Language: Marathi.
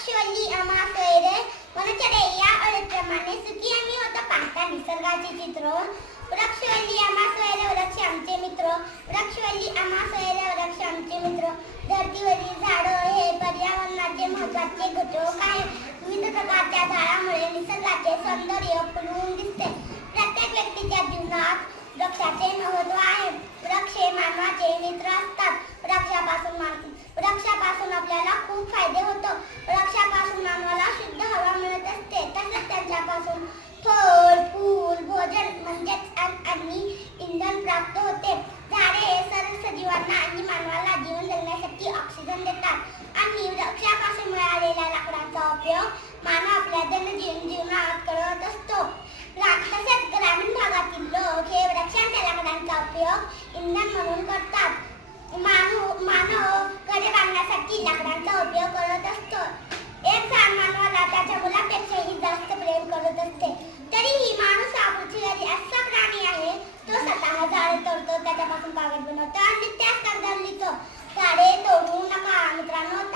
वृक्षवल्ली आम्हा सोयरे वनचरे या ओळीप्रमाणे सुखी आम्ही होतो पाहता निसर्गाचे चित्र. वृक्षवल्ली आम्हा सोयरे वृक्ष आमचे मित्र. वृक्षवल्ली आम्हा सोयरे वृक्ष आमचे मित्र. धरतीवरील झाडं हे पर्यावरणाचे महत्त्वाचे घटक आहे. विविध प्रकारच्या झाडामुळे निसर्गाचे सौंदर्य फुलून दिसते. प्रत्येक व्यक्तीच्या जीवनात वृक्षाचे महत्त्व आहे. वृक्ष हे मानवाचे मित्र असतात. वृक्षापासून आपल्याला खूप फायदे होतो. वृक्षापासून मानवाला शुद्ध हवा मिळत असते. तसेच त्यांच्यापासून फळ, फूल, भोजन म्हणजेच आणि इंधन प्राप्त होते. झाडे हे सर्व सजीवांना आणि मानवाला जीवन जगण्यासाठी ऑक्सिजन देतात आणि वृक्षापासून मिळालेल्या लाकडाचा उपयोग मानव आपल्या दैनंदिन जीवनात करत असतो. तसेच ग्रामीण भागातील लोक हे वृक्षांच्या लाकडांचा उपयोग इंधन म्हणून करतात. मानव घरे बांधण्यासाठी लाकडांचा उपयोग करत असतो. एक झाड मानवाला त्याच्या मुलापेक्षाही जास्त प्रेम करत असते. तरीही माणूस हा पृथ्वीवरील असा प्राणी आहे तो स्वतः झाडे तोडतो, त्याच्यापासून कागद बनवतो आणि त्याच कागदावर लिहितो. झाडे तोडू नका मित्रांनो.